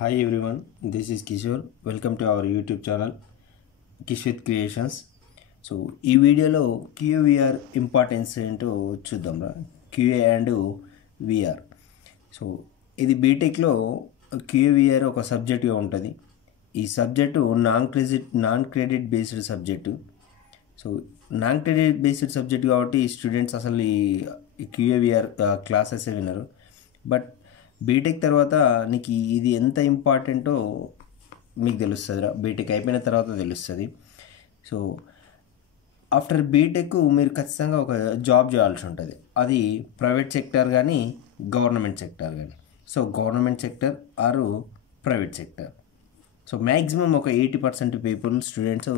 Hi everyone, this is Kishore. Welcome to our YouTube channel Kishwith Creations. So ఈ వీడియోలో QAVR importance ఏంటో చూద్దాంరా. QA and VR. So ఇది బీటెక్లో QAVR ఒక సబ్జెక్ట్గా ఉంటుంది. ఈ subject non credit based subject. So non credit based subject కాబట్టి students అసలు ఈ QAVR క్లాసెస్ వినరు. బట్ బీటెక్ తర్వాత నీకు ఇది ఎంత ఇంపార్టెంటో మీకు తెలుస్తుందిరా. బీటెక్ అయిపోయిన తర్వాత తెలుస్తుంది. సో ఆఫ్టర్ బీటెక్ మీరు ఖచ్చితంగా ఒక జాబ్ చేయాల్సి ఉంటుంది. అది ప్రైవేట్ సెక్టర్ కానీ గవర్నమెంట్ సెక్టర్ కానీ. సో గవర్నమెంట్ సెక్టర్ ఆరు ప్రైవేట్ సెక్టర్. సో మ్యాక్సిమం ఒక 80% పీపుల్ స్టూడెంట్స్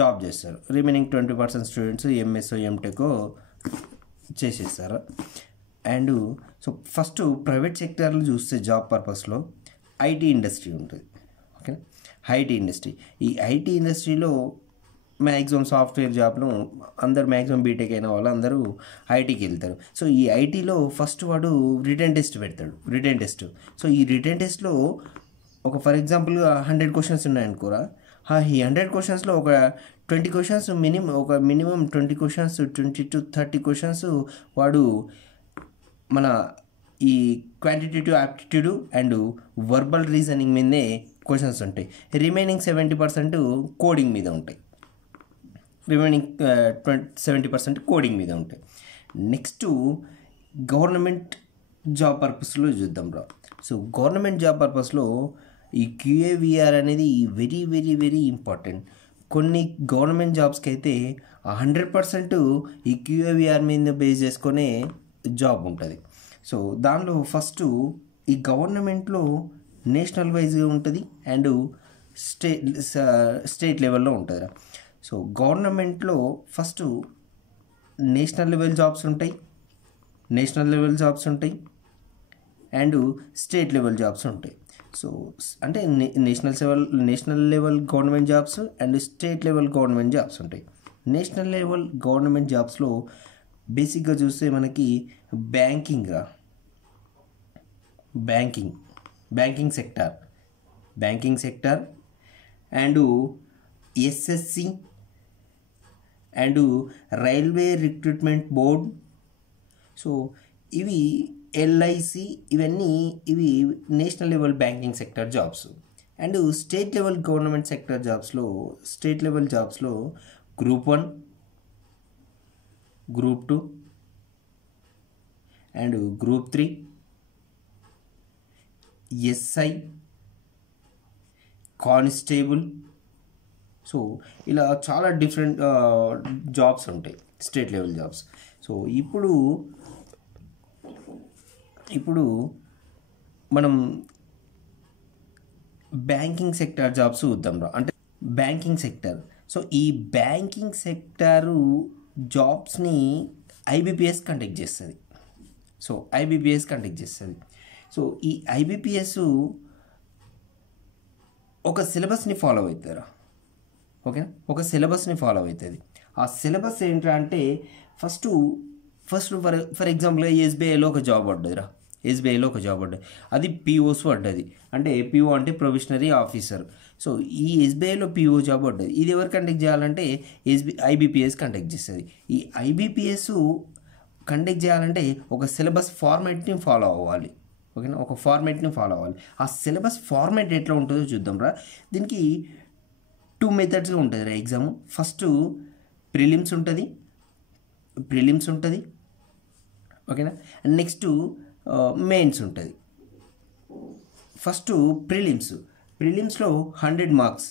జాబ్ చేస్తారు. రిమైనింగ్ 20% స్టూడెంట్స్ ఎంఎస్ఓ ఎంటెక్ చేసేస్తారు. అండ్ సో ఫస్ట్ ప్రైవేట్ సెక్టర్లో చూస్తే జాబ్ పర్పస్లో ఐటీ ఇండస్ట్రీ ఉంటుంది. Okay, IT industry. ఈ ఐటీ ఇండస్ట్రీలో మ్యాక్సిమం సాఫ్ట్వేర్ జాబ్ను అందరు మ్యాక్సిమం బీటెక్ అయిన వాళ్ళు అందరూ ఐటీకి వెళ్తారు. సో ఈ ఐటీలో ఫస్ట్ వాడు రిటర్న్ టెస్ట్ పెడతాడు. Return test. సో ఈ రిటర్న్ టెస్ట్లో ఒక ఫర్ ఎగ్జాంపుల్గా 100 క్వశ్చన్స్ ఉన్నాయనుకోరా. ఈ 100 క్వశ్చన్స్లో ఒక 20 questions minimum 20 questions 20 to 30 questions వాడు మన ఈ quantitative aptitude and verbal reasoning మీదే క్వశ్చన్స్ ఉంటాయి. రిమైనింగ్ 70% కోడింగ్ మీద ఉంటాయి. 70% కోడింగ్ మీద ఉంటాయి. నెక్స్ట్ గవర్నమెంట్ జాబ్ పర్పస్లో చూద్దాం రా. సో గవర్నమెంట్ జాబ్ పర్పస్లో ఈ QAVR అనేది వెరీ వెరీ వెరీ ఇంపార్టెంట్. కొన్ని గవర్నమెంట్ జాబ్స్కి అయితే 100% ఈ QAVR మీద బేస్ చేసుకునే జాబ్ ఉంటుంది. సో దానిలో ఫస్ట్ ఈ గవర్నమెంట్లో నేషనల్ వైజ్గా ఉంటుంది అండ్ స్టేట్ లెవెల్లో ఉంటుంది. సో గవర్నమెంట్లో ఫస్ట్ నేషనల్ లెవెల్ జాబ్స్ ఉంటాయి అండ్ స్టేట్ లెవెల్ జాబ్స్ ఉంటాయి. సో అంటే national level government jobs and state level government jobs ఉంటాయి. నేషనల్ లెవెల్ గవర్నమెంట్ జాబ్స్లో బేసిక్గా చూస్తే మనకి banking sector and SSC and railway recruitment board. So ఇవి LIC ఇవి national level banking sector jobs. And state level government sector జాబ్స్లో Group 1, Group 2 and Group 3, SI, constable. So ఇలా చాలా డిఫరెంట్ జాబ్స్ ఉంటాయి, స్టేట్ లెవెల్ జాబ్స్. సో ఇప్పుడు మనం banking sector jobs చూద్దాం రా. అంటే బ్యాంకింగ్ సెక్టర్. సో ఈ బ్యాంకింగ్ సెక్టారు జాబ్స్ని IBPS కండక్ట్ చేస్తుంది. సో ఈ IBPS ఒక సిలబస్ని ఫాలో అవుతారా. ఓకేనా, ఒక సిలబస్ని ఫాలో అవుతుంది. ఆ సిలబస్ ఏంటంటే ఫస్ట్ ఫర్ ఎగ్జాంపుల్గా SBIలో ఒక జాబ్ పడ్డదిరా. అది POs పడ్డది. అంటే PO అంటే ప్రొబేషనరీ ఆఫీసర్. సో ఈ SBIలో PO జాబ్ పడ్డది. ఇది ఎవరు కండక్ట్ చేయాలంటే IBPS కండక్ట్ చేస్తుంది. ఈ IBPS కండక్ట్ చేయాలంటే ఒక సిలబస్ ఫార్మాట్ని ఫాలో అవ్వాలి. ఓకేనా, ఒక ఫార్మాట్ని ఫాలో అవ్వాలి. ఆ సిలబస్ ఫార్మాట్ ఎట్లా ఉంటుందో చూద్దాం రా. దీనికి 2 మెథడ్స్గా ఉంటుంది రా ఎగ్జామ్. ఫస్ట్ ప్రిలిమ్స్ ఉంటుంది. ఓకేనా, నెక్స్ట్ మెయిన్స్ ఉంటుంది. ఫస్ట్ ప్రిలిమ్స్లో 100 మార్క్స్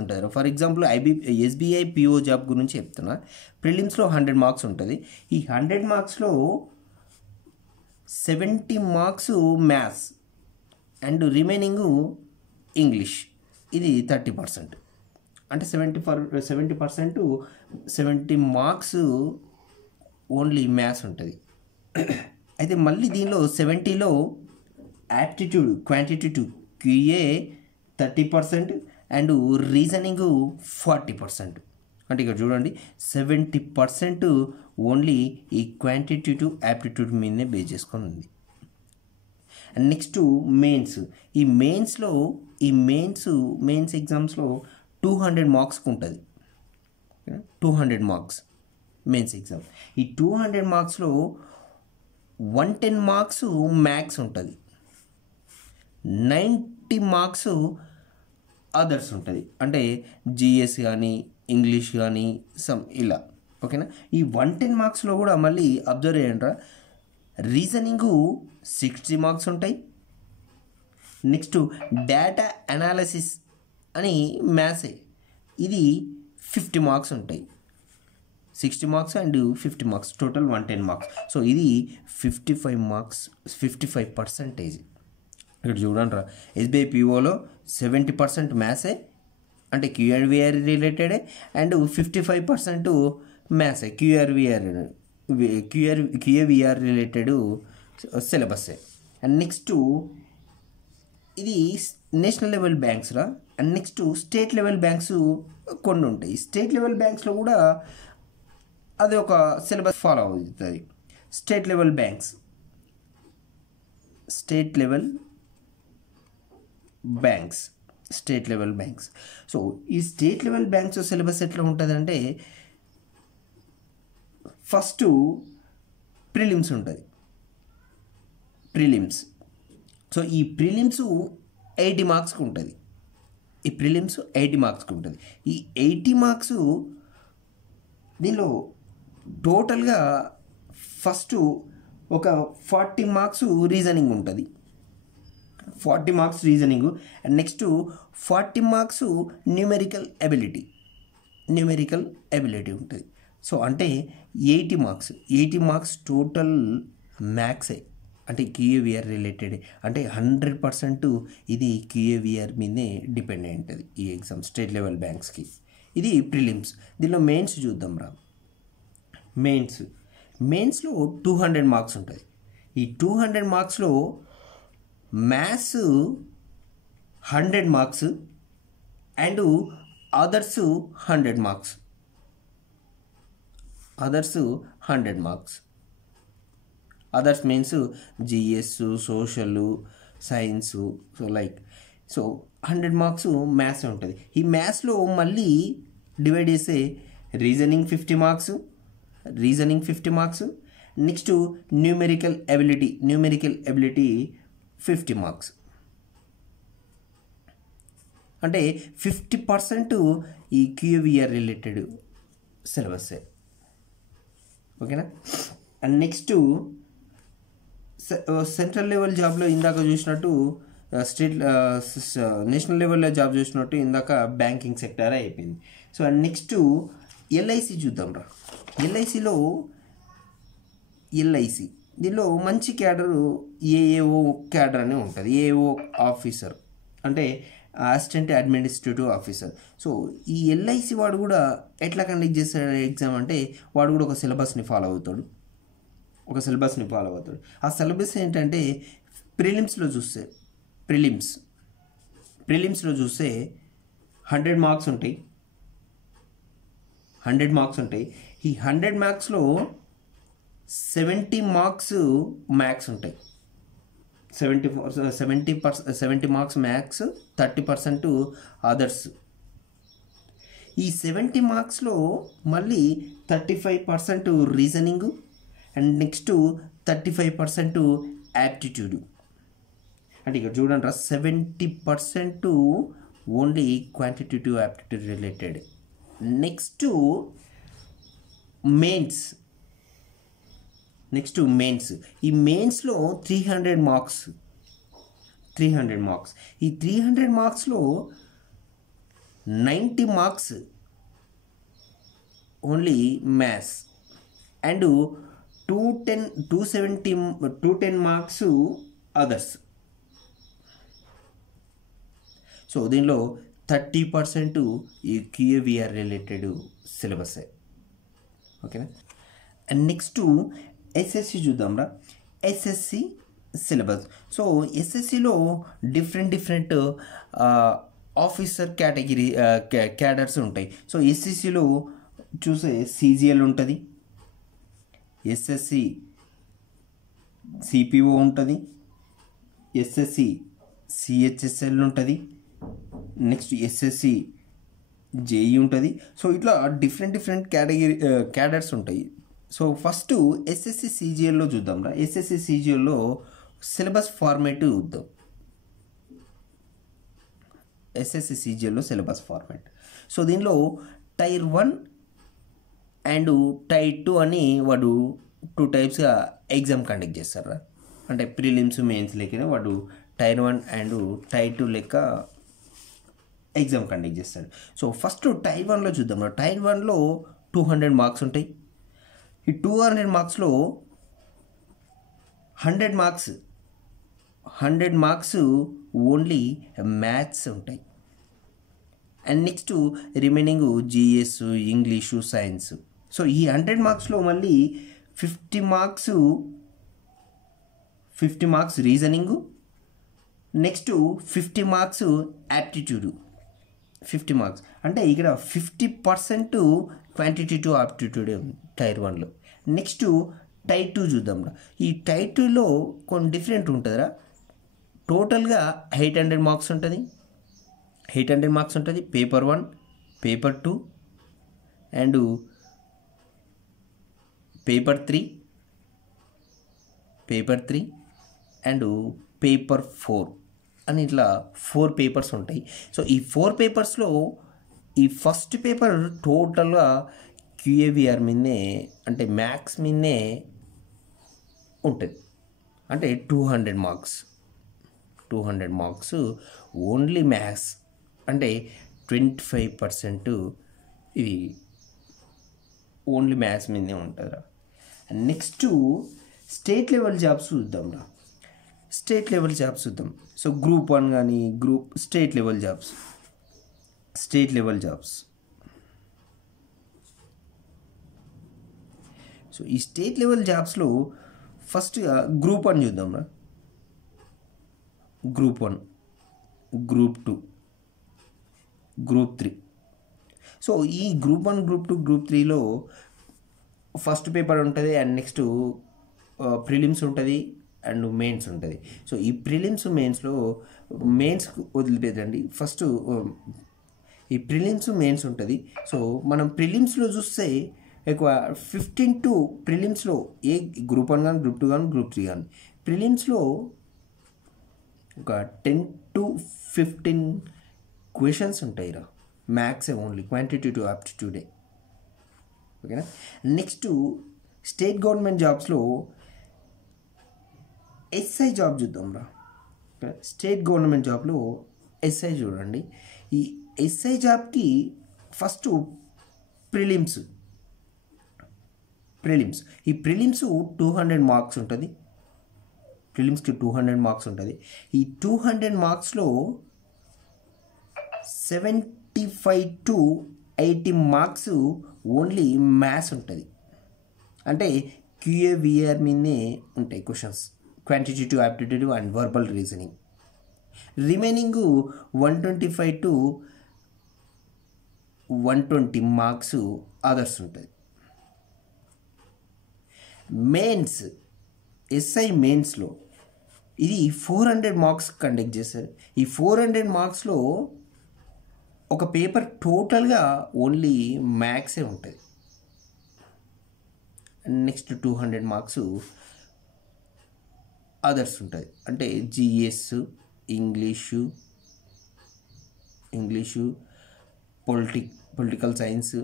ఉంటుంది. For example SBI PO job గురించి చెప్తున్నా. ప్రిలిమ్స్లో 100 మార్క్స్ ఉంటుంది. ఈ 100 మార్క్స్లో 70 marks maths and remaining English. ఇది 30%. అంటే 70% మార్క్స్ ఓన్లీ మ్యాథ్స్ ఉంటుంది. అయితే మళ్ళీ దీనిలో 70లో aptitude quantitative QA 30% and reasoning 40%. అంటే ఇక్కడ చూడండి 70% ఓన్లీ ఈ క్వాంటిటేటివ్ యాప్టిట్యూడ్ మీదనే బేస్ చేసుకొని ఉంది. And next mains. ఈ మెయిన్స్ ఎగ్జామ్స్లో 200 మార్క్స్కి ఉంటుంది. 200 మార్క్స్ మెయిన్స్ ఎగ్జామ్. ఈ 200 మార్క్స్లో 110 మార్క్స్ మ్యాథ్స్ ఉంటుంది, 90 మార్క్స్ అదర్స్ ఉంటుంది. అంటే జిఎస్ కానీ ఇంగ్లీష్ కానీ ఇలా. ఓకేనా. ఈ 110 మార్క్స్లో కూడా మళ్ళీ అబ్జర్వ్ చేయండి, రీజనింగు 60 మార్క్స్ ఉంటాయి. నెక్స్ట్ డేటా అనాలిసిస్ అని మ్యాథ్సే, ఇది 50 మార్క్స్ ఉంటాయి. 60 marks and 50 marks, total 110 marks. So ఇది 55 మార్క్స్, 55%. ఇక్కడ చూడండి రా, ఎస్బీఐ పిఓలో 70% మ్యాథ్సే, అంటే క్యూఆర్విఆర్ రిలేటెడే, అండ్ 55% మ్యాథ్సే, క్యూఏవిఆర్ రిలేటెడ్ సిలబస్సే. అండ్ నెక్స్ట్ ఇది నేషనల్ లెవెల్ బ్యాంక్స్ రా. And next state level banks కొన్ని ఉంటాయి. స్టేట్ లెవెల్ బ్యాంక్స్లో కూడా అది ఒక సిలబస్ ఫాలో అవుతుంది. స్టేట్ లెవెల్ బ్యాంక్స్ సో ఈ స్టేట్ లెవెల్ బ్యాంక్స్ సిలబస్ ఎట్లా ఉంటుందంటే, ఫస్ట్ ప్రిలిమ్స్ ఉంటుంది. సో ఈ ప్రిలిమ్స్ 80 మార్క్స్కి ఉంటుంది. ఈ 80 మార్క్స్ దీనిలో టోటల్గా ఫస్ట్ ఒక 40 మార్క్స్ రీజనింగ్ ఉంటుంది. 40 marks reasoning. And next 40 marks numerical ability ఉంటుంది. సో అంటే 80 మార్క్స్ టోటల్ మ్యాథ్సే, అంటే క్యూఏవిఆర్ రిలేటెడ్, అంటే 100% ఇది క్యూఏవిఆర్ మీదే డిపెండ్ అయి ఉంటుంది ఈ ఎగ్జామ్ స్టేట్ లెవెల్ బ్యాంక్స్కి. ఇది ప్రిలిమ్స్. దీనిలో మెయిన్స్ చూద్దాం రా. మెయిన్స్లో 200 మార్క్స్ ఉంటుంది. ఈ 200 మార్క్స్లో maths 100 marks and others 100 marks. Others means GS, social, science, so 100 marks maths ఉంటుంది. ఈ మ్యాథ్స్లో మళ్ళీ డివైడ్ చేస్తే reasoning 50 marks, next numerical ability 50 marks. అంటే 50% ఈ క్యూఏవిఆర్ రిలేటెడ్ సిలబస్సే. ఓకేనా. అండ్ నెక్స్ట్ సెంట్రల్ లెవెల్ జాబ్లో ఇందాక చూసినట్టు నేషనల్ లెవెల్లో జాబ్ చూసినట్టు ఇందాక బ్యాంకింగ్ సెక్టర్ అయిపోయింది. సో అండ్ నెక్స్ట్ ఎల్ఐసి చూద్దాం రా. ఎల్ఐసి దీనిలో మంచి క్యాడరు ఏఏఓ క్యాడర్ అని ఉంటుంది. ఏఏఓ ఆఫీసర్ అంటే అసిస్టెంట్ అడ్మినిస్ట్రేటివ్ ఆఫీసర్. సో ఈ ఎల్ఐసి వాడు కూడా ఎట్లా కండక్ట్ చేస్తాడు ఎగ్జామ్ అంటే, వాడు కూడా ఒక సిలబస్ని ఫాలో అవుతాడు. ఆ సిలబస్ ఏంటంటే ప్రిలిమ్స్లో చూస్తే 100 మార్క్స్ ఉంటాయి. ఈ 100 మార్క్స్లో 70 మార్క్స్ మ్యాథ్స్ ఉంటాయి. 70 మార్క్స్ మ్యాథ్స్, 30% అదర్స్. ఈ 70 మార్క్స్లో మళ్ళీ 35% రీజనింగ్ అండ్ నెక్స్ట్ 35% యాప్టిట్యూడ్. అంటే ఇక్కడ చూడండి రా, 70% only quantitative aptitude related. Next mains. ఈ మెయిన్స్లో 300 మార్క్స్. ఈ 300 మార్క్స్లో 90 marks only maths and 210 marks others. So దీనిలో 30% ఈ క్యూఏవిఆర్ రిలేటెడ్ సిలబస్సే. ఓకేనా. అండ్ నెక్స్ట్ ఎస్ఎస్సి చూద్దాం రా. SSC syllabus. సో ఎస్ఎస్సిలో డిఫరెంట్ ఆఫీసర్ కేటగిరీ క్యాడర్స్ ఉంటాయి. సో ఎస్ఎస్సిలో చూసే సిజిఎల్ ఉంటుంది, ఎస్ఎస్సి సిపిఓ ఉంటుంది, ఎస్ఎస్సి సిహెచ్ఎస్ఎల్ ఉంటుంది, నెక్స్ట్ ఎస్ఎస్సి జేఈ ఉంటుంది. సో ఇట్లా డిఫరెంట్ క్యాడర్స్ ఉంటాయి. సో ఫస్ట్ ఎస్ఎస్సి సిజిఎల్లో చూద్దాంరా. ఎస్ఎస్సి సిజిఎల్లో సిలబస్ ఫార్మేట్ చూద్దాం. ఎస్ఎస్సి సిజిఎల్లో సిలబస్ ఫార్మేట్. సో దీనిలో టైర్ 1 అండ్ టైర్ 2 అని వాడు 2 టైప్స్గా ఎగ్జామ్ కండక్ట్ చేస్తారా. అంటే ప్రిలిమ్స్ మెయిన్స్ లెక్కనే వాడు టైర్ 1 అండ్ టైర్ 2 లెక్క ఎగ్జామ్ కండక్ట్ చేస్తాడు. సో ఫస్ట్ టైర్ 1లో చూద్దాం. టైర్ 1లో 200 మార్క్స్ ఉంటాయి. ఈ 200 మార్క్స్లో 100 మార్క్స్ ఓన్లీ మ్యాథ్స్ ఉంటాయి. And next remaining GS, English, science. So ఈ 100 మార్క్స్లో మళ్ళీ 50 marks reasoning, next 50 marks aptitude. 50 marks అంటే ఇక్కడ 50% క్వాంటిటేటివ్ ఆప్టిట్యూడే ఉంది టైర్ 1లో. నెక్స్ట్ టైర్ 2 చూద్దాంరా. ఈ టైర్ 2లో కొన్ని డిఫరెంట్ ఉంటుందిరా. టోటల్గా 800 మార్క్స్ ఉంటుంది. 800 మార్క్స్ ఉంటుంది. Paper 1, paper 2 and paper 3 and paper 4 అని ఇట్లా 4 పేపర్స్ ఉంటాయి. సో ఈ 4 పేపర్స్లో ఈ ఫస్ట్ పేపర్ టోటల్గా QAVR మీదనే అంటే మ్యాథ్స్ మీదనే ఉంటుంది. అంటే 200 మార్క్స్ ఓన్లీ మ్యాథ్స్. అంటే 25% ఇది ఓన్లీ మ్యాథ్స్ మీదనే ఉంటుందిరా. నెక్స్ట్ స్టేట్ లెవెల్ జాబ్స్ చూద్దాంరా. సో గ్రూప్ 1 కానీ స్టేట్ లెవెల్ జాబ్స్. సో ఈ స్టేట్ లెవెల్ జాబ్స్లో ఫస్ట్గా గ్రూప్ 1 చూద్దాంరా. Group 1, group 2, group 3. సో ఈ గ్రూప్ 1, గ్రూప్ 2, గ్రూప్ 3లో ఫస్ట్ పేపర్ ఉంటుంది అండ్ నెక్స్ట్ ప్రిలిమ్స్ ఉంటుంది అండ్ మెయిన్స్ ఉంటుంది. సో ఈ ప్రిలిమ్స్ మెయిన్స్ వదిలిపెట్టండి. ఫస్ట్ ఈ ప్రిలిమ్స్ మెయిన్స్ ఉంటుంది. సో మనం ప్రిలిమ్స్లో చూస్తే ఎక్కువ 15 ప్రిలిమ్స్లో ఏ గ్రూప్ 1 కానీ గ్రూప్ 2 కానీ గ్రూప్ 3 కానీ ప్రిలిమ్స్లో ఒక 10 to 15 క్వశ్చన్స్ ఉంటాయిరా. మ్యాథ్స్ ఓన్లీ క్వాంటిటేటివ్ ఆప్టిట్యూడే. ఓకేనా. నెక్స్ట్ స్టేట్ గవర్నమెంట్ జాబ్స్లో ఎస్ఐ జాబ్ చూద్దాంరా. స్టేట్ గవర్నమెంట్ జాబ్లో ఎస్ఐ చూడండి. ఈ ఎస్ఐ జాబ్కి ఫస్ట్ ప్రిలిమ్స్. ఈ ప్రిలిమ్స్ 200 మార్క్స్ ఉంటుంది. ప్రిలిమ్స్కి 200 మార్క్స్ ఉంటుంది. ఈ 200 మార్క్స్లో 75 to 80 మార్క్స్ ఓన్లీ మ్యాథ్స్ ఉంటుంది. అంటే QAVR మీదనే ఉంటాయి questions, quantitative aptitude and verbal reasoning. Remaining 125 to 120 marks others ఉంటుంది. మెయిన్స్ ఎస్ఐ మెయిన్స్లో ఇది 400 మార్క్స్ కండక్ట్ చేస్తారు. ఈ 400 మార్క్స్లో ఒక పేపర్ టోటల్గా ఓన్లీ మ్యాథ్సే ఉంటుంది. నెక్స్ట్ 200 మార్క్స్ అదర్స్ ఉంటుంది. అంటే GS, English, political science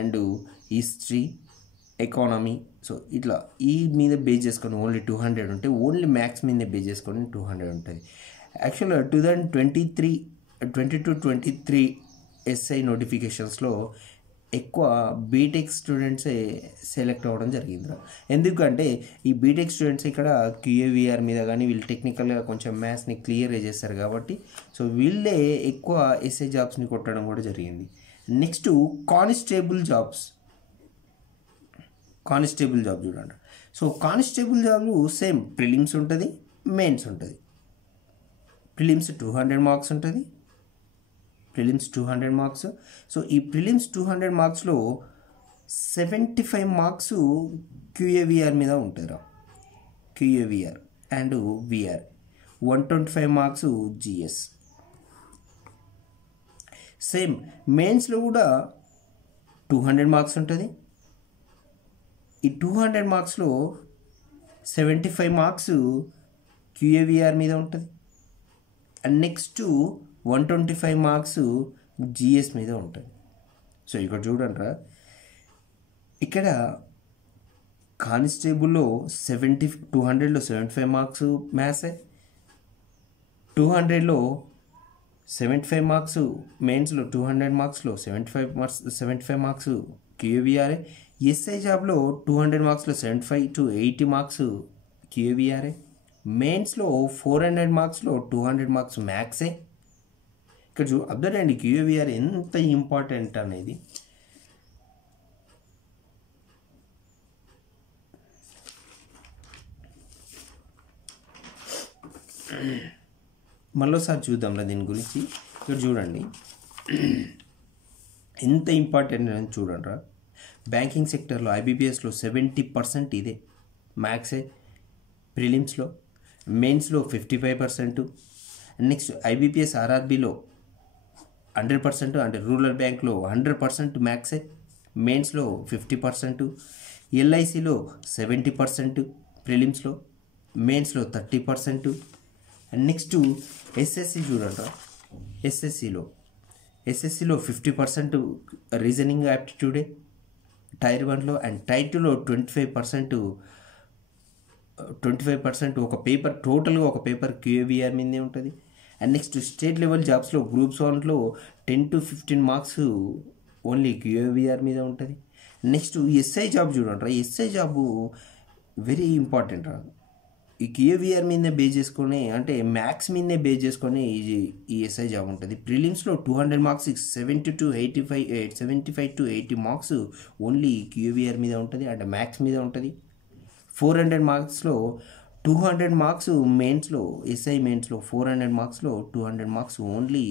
and history, economy. So ఇట్లా ఈ మీద బేస్ చేసుకొని ఓన్లీ 200 ఉంటాయి. ఓన్లీ మ్యాథ్స్ మీద బేస్ చేసుకొని 200 ఉంటుంది. యాక్చువల్గా 2022-23 ఎస్ఐ నోటిఫికేషన్స్లో ఎక్కువ బీటెక్ స్టూడెంట్సే సెలెక్ట్ అవ్వడం జరిగింది. ఎందుకంటే ఈ బీటెక్ స్టూడెంట్స్ ఇక్కడ QAVR మీద కానీ వీళ్ళు టెక్నికల్గా కొంచెం మ్యాథ్స్ని క్లియర్గా చేస్తారు కాబట్టి సో వీళ్ళే ఎక్కువ ఎస్ఐ జాబ్స్ని కొట్టడం కూడా జరిగింది. నెక్స్ట్ కానిస్టేబుల్ జాబ్ చూడండి. సో కానిస్టేబుల్ జాబ్లు సేమ్ ప్రిలిమ్స్ ఉంటుంది, మెయిన్స్ ఉంటుంది. ప్రిలిమ్స్ 200 మార్క్స్ ఉంటుంది. సో ఈ ప్రిలిమ్స్ 200 మార్క్స్లో 75 మార్క్స్ QAVR మీద ఉంటారు. QAVR and VR 125 marks GS. Same మెయిన్స్లో కూడా 200 మార్క్స్ ఉంటుంది. ఈ 200 మార్క్స్లో 75 మార్క్స్ క్యూఏవిఆర్ మీద ఉంటుంది. అండ్ నెక్స్ట్ 125 మార్క్స్ జిఎస్ మీద ఉంటుంది. సో ఇక్కడ చూడండి, ఇక్కడ కానిస్టేబుల్లో 200లో 75 మార్క్స్ మ్యాథ్సే, 200లో 75 మార్క్స్, మెయిన్స్లో 200 మార్క్స్లో 75 మార్క్స్ క్యూఏవిఆర్ఏ. ఎస్ఐ జాబ్లో 200 మార్క్స్లో 75 to 80 మార్క్స్ క్యూఏవిఆర్ఏ. మెయిన్స్లో 400 మార్క్స్లో 200 మార్క్స్ మ్యాథ్సే. ఇక్కడ అబ్జర్వ్ అండి క్యూఏవిఆర్ ఎంత ఇంపార్టెంట్ అనేది. మళ్ళీసారి చూద్దాంరా దీని గురించి. ఇక్కడ చూడండి ఎంత ఇంపార్టెంట్ అని చూడండిరా. బ్యాంకింగ్ సెక్టర్లో ఐబీపీఎస్లో 70% ఇదే మ్యాథ్సే. ప్రిలిమ్స్లో, మెయిన్స్లో 55%. నెక్స్ట్ ఐబీపీఎస్ ఆర్ఆర్బీలో 100%, అంటే రూరల్ బ్యాంక్లో 100% మ్యాథ్సే. మెయిన్స్లో 50%. ఎల్ఐసిలో 70% ప్రిలిమ్స్లో, మెయిన్స్లో 30%. అండ్ నెక్స్ట్ ఎస్ఎస్సి చూడండి, ఎస్ఎస్సిలో 50% రీజనింగ్ యాప్టిట్యూడే టైర్ 1లో. అండ్ టైర్ 2లో 25% ఒక పేపర్, టోటల్గా ఒక పేపర్ క్యూఏవిఆర్ మీదే ఉంటుంది. అండ్ నెక్స్ట్ స్టేట్ లెవెల్ జాబ్స్లో గ్రూప్స్ 1లో 10 to 15 మార్క్స్ ఓన్లీ క్యూఏవిఆర్ మీద ఉంటుంది. నెక్స్ట్ ఎస్ఐ జాబ్ చూడండి, ఎస్ఐ జాబు వెరీ ఇంపార్టెంట్ రా. ఈ క్యూఏవిఆర్ మీదనే బేస్ చేసుకొని, అంటే మ్యాథ్స్ మీదనే బేస్ చేసుకొని ఈ ఎస్ఐ జాబ్ ఉంటుంది. ప్రిలిమ్స్లో 200 marks 75 to 80 marks only QAVR మీద ఉంటుంది, అంటే మ్యాథ్స్ మీద ఉంటుంది. 400 మార్క్స్లో 200 మార్క్స్ మెయిన్స్లో, ఎస్ఐ మెయిన్స్లో 400 మార్క్స్లో 200 మార్క్స్ ఓన్లీ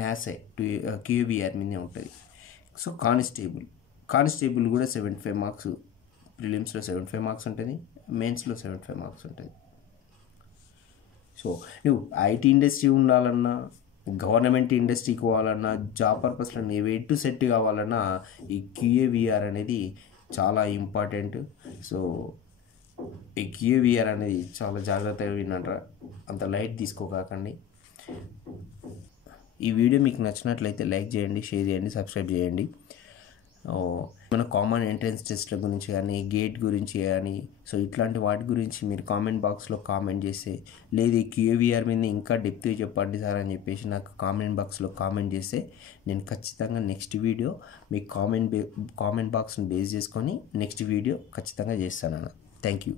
మ్యాథ్సే క్యూఏవిఆర్ మీదే ఉంటుంది. సో కానిస్టేబుల్ కూడా 75 మార్క్స్, ప్రిలిమ్స్లో 75 మార్క్స్ ఉంటుంది, మెయిన్స్లో 75 మార్క్స్ ఉంటుంది. సో నువ్వు ఐటీ ఇండస్ట్రీ ఉండాలన్నా, గవర్నమెంట్ ఇండస్ట్రీకి పోవాలన్నా, జాబ్ పర్పస్లో నువ్వు ఎటు సెట్ కావాలన్నా ఈ క్యూఏవిఆర్ అనేది చాలా ఇంపార్టెంట్. సో ఈ క్యూఏవిఆర్ అనేది చాలా జాగ్రత్తగా వినండిరా, అంత లైట్ తీసుకోకండి. ఈ వీడియో మీకు నచ్చినట్లయితే లైక్ చేయండి, షేర్ చేయండి, సబ్స్క్రైబ్ చేయండి. మన కామన్ ఎంట్రన్స్ టెస్ట్ల గురించి కానీ, గేట్ గురించి కానీ, సో ఇట్లాంటి వాటి గురించి మీరు కామెంట్ బాక్స్లో కామెంట్ చేస్తే, లేదు ఈ క్యూఏవిఆర్ మీద ఇంకా డెప్త్గా చెప్పండి సార్ అని చెప్పేసి నాకు కామెంట్ బాక్స్లో కామెంట్ చేస్తే నేను ఖచ్చితంగా నెక్స్ట్ వీడియో మీ కామెంట్ బాక్స్ని బేస్ చేసుకొని నెక్స్ట్ వీడియో ఖచ్చితంగా చేస్తాను. Thank you.